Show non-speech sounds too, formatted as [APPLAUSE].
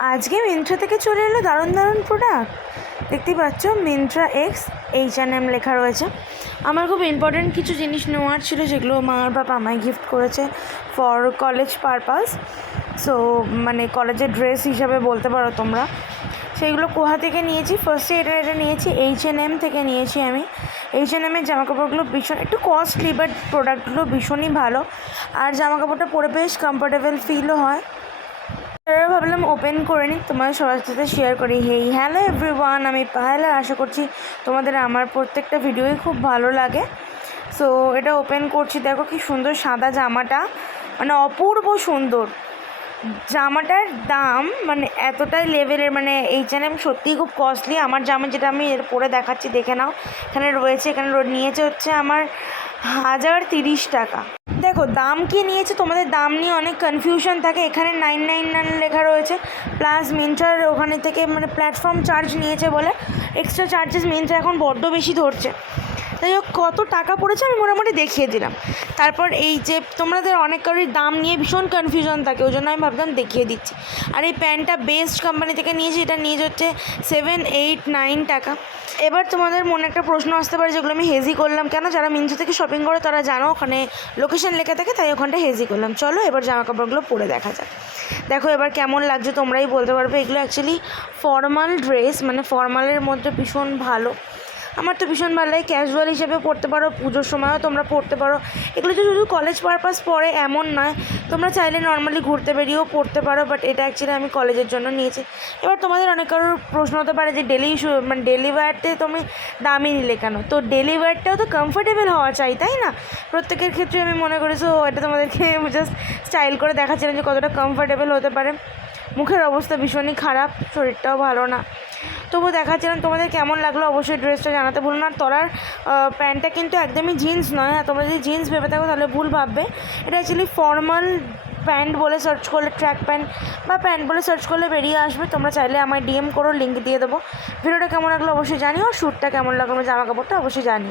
আজকে মিন্ত্রা থেকে চলে এলো দারুণ দারুণ প্রোডাক্ট দেখতেই পাচ্ছ, Myntra X H and M লেখা রয়েছে। আমার খুব ইম্পর্টেন্ট কিছু জিনিস নেওয়ার ছিল, যেগুলো মা আর বাবা আমায় গিফট করেছে ফর কলেজ পারপাস সো মানে কলেজের ড্রেস হিসাবে বলতে পারো তোমরা। সেইগুলো কোথা থেকে নিয়েছি? ফার্স্টে এটা এটা নিয়েছি এইচ এন এম থেকে নিয়েছি আমি। এইচ এন এমের জামাকাপড়গুলো ভীষণ একটু কস্টলি বাট প্রোডাক্টগুলো ভীষণই ভালো। আর জামাকাপড়টা পরে বেশ কমফোর্টেবল ফিলও হয়। ভাবলাম ওপেন করে নিই, তোমাদের সবার সাথে শেয়ার করি। হেই হ্যালো এভরিওয়ান আমি পাহেলা, আশা করছি তোমাদের আমার প্রত্যেকটা ভিডিওই খুব ভালো লাগে। সো এটা ওপেন করছি, দেখো কি সুন্দর সাদা জামাটা মানে অপূর্ব সুন্দর। জামাটার দাম মানে এতটাই লেভেলের মানে এইচ এন এম সত্যিই খুব কস্টলি আমার জামা যেটা আমি এর পরে দেখাচ্ছি, দেখে নাও। এখানে রয়েছে, এখানে নিয়েছে হচ্ছে আমার হাজার তিরিশ টাকা। দেখো, দাম কি নিয়েছে? তোমাদের দাম নিয়ে অনেক কনফিউশন থাকে। এখানে নাইন নাইন নাইন লেখা রয়েছে। প্লাস মিন্ট্রার ওখানে থেকে মানে প্ল্যাটফর্ম চার্জ নিয়েছে বলে। এক্সট্রা চার্জেস মিন্ট্রা এখন বড্ড বেশি ধরছে। তাই হোক, কত টাকা পড়েছে আমি মোটামুটি দেখিয়ে দিলাম। তারপর এই যে তোমাদের অনেক কারোর দাম নিয়ে ভীষণ কনফিউশন থাকে, ওই জন্য আমি ভাবলাম দেখিয়ে দিচ্ছি। আর এই প্যান্টটা বেস্ট কোম্পানি থেকে নিয়েছি, এটা নিয়ে হচ্ছে সেভেন এইট নাইন টাকা। এবার তোমাদের মনে একটা প্রশ্ন আসতে পারে, যেগুলো আমি হেজি করলাম। কেন যারা মিন্ত্রা থেকে শপিং করে, তারা জানো, ওখানে লোকেশন লেখা থাকে, তাই ওখানটা হেজি করলাম। চলো এবার জামা কাপড়গুলো পরে দেখা যাক। দেখো এবার কেমন লাগছে তোমরাই বলতে পারবে, এগুলো অ্যাকচুয়ালি ফর্মাল ড্রেস মানে ফর্মালের মধ্যে ভীষণ ভালো। আমার তো ভীষণ ভালো লাগে। ক্যাজুয়াল হিসেবে পড়তে পারো, পুজোর সময়ও তোমরা পড়তে পারো। এগুলো যে শুধু কলেজ পারপাস পড়ে, এমন নয়। তোমরা চাইলে নর্মালি ঘুরতে বেরিয়েও পড়তে পারো বাট এটা অ্যাকচুয়ালি আমি কলেজের জন্য নিয়েছি। এবার তোমাদের অনেক কারোর প্রশ্ন হতে পারে যে ডেলি মানে ডেলি ওয়্যারতে তুমি দামি নিলে কেন? তো ডেলি ওয়্যারটাও তো কমফোর্টেবল হওয়া চাই, তাই না? প্রত্যেকের ক্ষেত্রে আমি মনে করি সো এটা তোমাদেরকে [LAUGHS] জাস্ট স্টাইল করে দেখাচ্ছিলাম যে কতটা কমফোর্টেবল হতে পারে। মুখের অবস্থা ভীষণই খারাপ, শরীরটাও ভালো না। তবু দেখাচ্ছিলাম তোমাদের কেমন লাগল অবশ্যই ড্রেসটা জানাতে ভুলো না। তলার প্যান্টটা কিন্তু একদমই জিন্স নয়। আর তোমরা যদি জিন্স ভেবে থাকো তাহলে ভুল ভাববে। এটা অ্যাকচুয়ালি ফর্মাল প্যান্ট বলে সার্চ করলে ট্র্যাক প্যান্ট বা প্যান্ট বলে সার্চ করলে বেরিয়ে আসবে। তোমরা চাইলে আমায় ডিএম করো লিঙ্ক দিয়ে দেবো। ভিডিওটা কেমন লাগল অবশ্যই জানিও। শ্যুটটা কেমন লাগল জামা কাপড়টা অবশ্যই জানিও।